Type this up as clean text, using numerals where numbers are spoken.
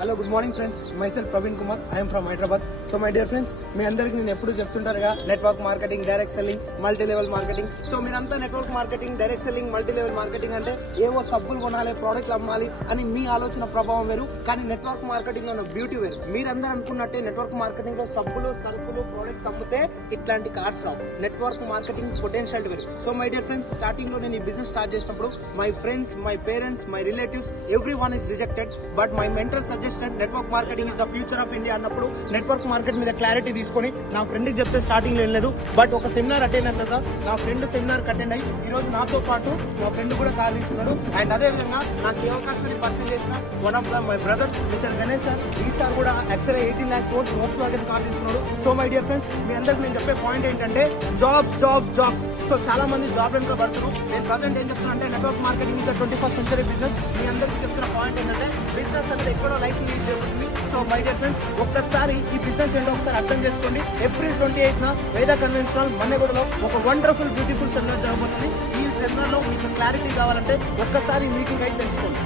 Hello good morning friends, myself Praveen Kumar, I am from Hyderabad. So my dear friends, మీ అందరికి నేను ఎప్పుడు చెప్తుంటారుగా network marketing, direct selling, multi level marketing. So మీరంతా network marketing, direct selling, multi level marketing అంటే ఏవో సబ్బులు కొనాలి, ప్రోడక్ట్లు అమ్మాలి అని మీ ఆలోచన ప్రభావం వేరు. కానీ నెట్వర్క్ మార్కెటింగ్ లో బ్యూటీ వేరు. మీరందరూ అనుకున్నట్టే నెట్వర్క్ మార్కెటింగ్ లో సబ్బులు, సరుకులు, ప్రోడక్ట్స్ అమ్మితే ఇట్లాంటి కార్డ్స్ రావు. నెట్వర్క్ మార్కెటింగ్ పొటెన్షియల్ వేరు. So my dear friends, starting లో నేను ఈ బిజినెస్ స్టార్ట్ చేసినప్పుడు my friends, my parents, my relatives, every one is rejected. But my mentor suggested network marketing is the future of India అన్నప్పుడు network market మీద clarity తీసుకొని నా ఫ్రెండ్కి చెప్తే స్టార్టింగ్ లేదు. బట్ ఒక సెమినార్ అటెండ్ అయిన తర్వాత నా ఫ్రెండ్ సెమినార్ అటెండ్ అయ్యి ఈరోజు నాతో పాటు నా ఫ్రెండ్ కూడా కార్ తీసుకున్నాడు. అండ్ అదేవిధంగా నాకు ఏ అవకాశాన్ని పరిచయం చేసిన one of the my brother mister Ganesh sir. ఈ సార్ కూడా యాక్చువల్గా 18 lakhs వోక్స్ వ్యాగన్ కార్ తీసుకున్నాడు. సో మై డియర్ ఫ్రెండ్స్, మీ అందరికి నేను చెప్పే పాయింట్ ఏంటంటే జాబ్స్ జాబ్స్ జాబ్స్. సో చాలా మంది జాబ్ వెనుక పడుతున్నారు. నేను ప్రజెంట్ ఏం చెప్తున్నా అంటే network marketing is 21st century business. మీ అందరికీ చెప్తున్న పాయింట్ ఏంటంటే బిజినెస్ అనేది ఎక్కడో లైఫ్ లీడ్ జరుగుతుంది. సో మై డియర్ ఫ్రెండ్స్, ఒక్కసారి ఈ బిజినెస్ ఏంటో ఒకసారి అర్థం చేసుకోండి. April 28న వేద కన్వెన్షన్ మన్నెగూడలో ఒక వండర్ఫుల్ బ్యూటిఫుల్ సెమినార్ జరగబోతుంది. ఈ సెమినార్లో మీకు క్లారిటీ కావాలంటే ఒక్కసారి మీటింగ్ అయితే తెలుసుకోండి.